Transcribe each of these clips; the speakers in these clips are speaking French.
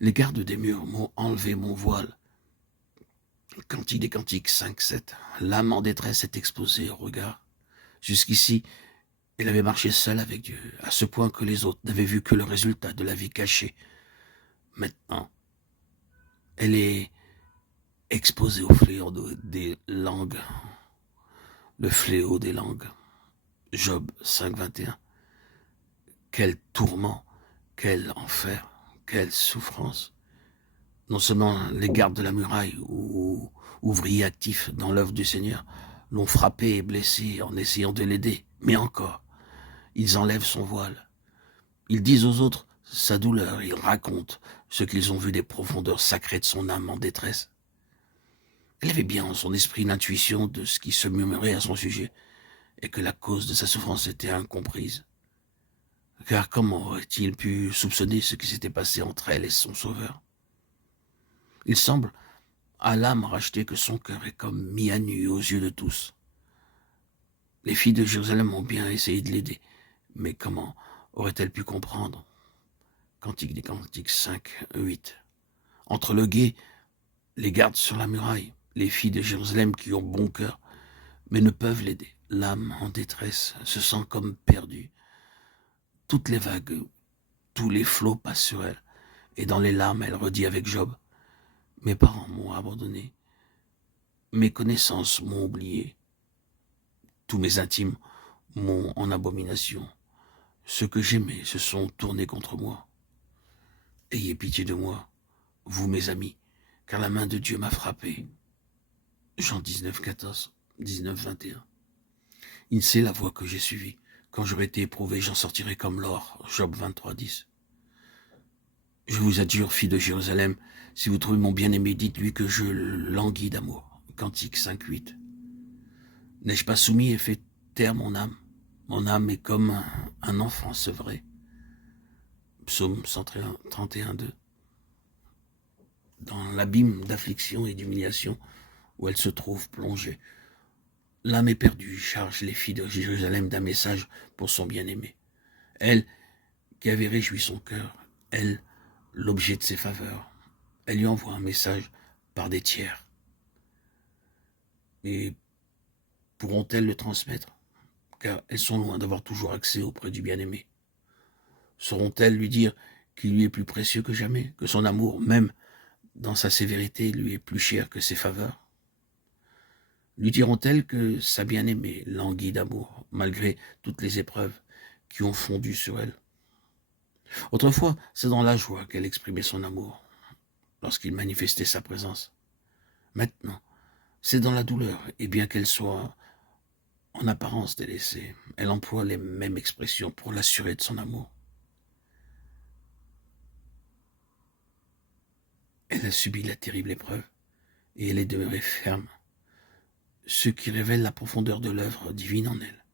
Les gardes des murs m'ont enlevé mon voile. Cantique des Cantiques 5-7. L'âme en détresse est exposée au regard. Jusqu'ici, elle avait marché seule avec Dieu, à ce point que les autres n'avaient vu que le résultat de la vie cachée. Maintenant, elle est exposée au fléau des langues. Le fléau des langues. Job 5-21. Quel tourment, quel enfer, quelle souffrance. Non seulement les gardes de la muraille ou ouvriers actifs dans l'œuvre du Seigneur l'ont frappé et blessé en essayant de l'aider, mais encore, ils enlèvent son voile. Ils disent aux autres sa douleur, ils racontent ce qu'ils ont vu des profondeurs sacrées de son âme en détresse. Elle avait bien en son esprit l'intuition de ce qui se murmurait à son sujet, et que la cause de sa souffrance était incomprise. Car comment aurait-il pu soupçonner ce qui s'était passé entre elle et son sauveur? Il semble à l'âme rachetée que son cœur est comme mis à nu aux yeux de tous. Les filles de Jérusalem ont bien essayé de l'aider, mais comment aurait-elle pu comprendre? Cantique des Cantiques 5-8. Entre le guet, les gardes sur la muraille, les filles de Jérusalem qui ont bon cœur, mais ne peuvent l'aider. L'âme en détresse se sent comme perdue. Toutes les vagues, tous les flots passent sur elle, et dans les larmes, elle redit avec Job, « Mes parents m'ont abandonné, mes connaissances m'ont oublié, tous mes intimes m'ont en abomination. Ceux que j'aimais se sont tournés contre moi. Ayez pitié de moi, vous mes amis, car la main de Dieu m'a frappé. » Jean 19-14, 19-21. Il sait la voie que j'ai suivie. Quand j'aurai été éprouvé, j'en sortirai comme l'or. Job 23-10. Je vous adjure, filles de Jérusalem, si vous trouvez mon bien-aimé, dites-lui que je languis d'amour. Cantique 5-8. N'ai-je pas soumis et fait taire mon âme? Mon âme est comme un enfant sevré. Psaume 131-2. Dans l'abîme d'affliction et d'humiliation où elle se trouve plongée, l'âme est perdue, charge les filles de Jérusalem d'un message pour son bien-aimé. Elle, qui avait réjoui son cœur, elle, l'objet de ses faveurs, elle lui envoie un message par des tiers. Mais pourront-elles le transmettre? Car elles sont loin d'avoir toujours accès auprès du bien-aimé. Sauront-elles lui dire qu'il lui est plus précieux que jamais, que son amour, même dans sa sévérité, lui est plus cher que ses faveurs? Lui diront-elles que sa bien-aimée languit d'amour, malgré toutes les épreuves qui ont fondu sur elle? Autrefois, c'est dans la joie qu'elle exprimait son amour, lorsqu'il manifestait sa présence. Maintenant, c'est dans la douleur, et bien qu'elle soit en apparence délaissée, elle emploie les mêmes expressions pour l'assurer de son amour. Elle a subi la terrible épreuve, et elle est demeurée ferme, ce qui révèle la profondeur de l'œuvre divine en elle,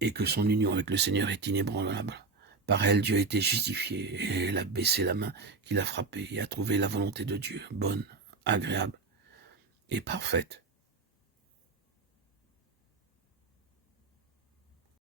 et que son union avec le Seigneur est inébranlable. Par elle, Dieu a été justifié, et elle a baissé la main qui l'a frappé, et a trouvé la volonté de Dieu bonne, agréable et parfaite.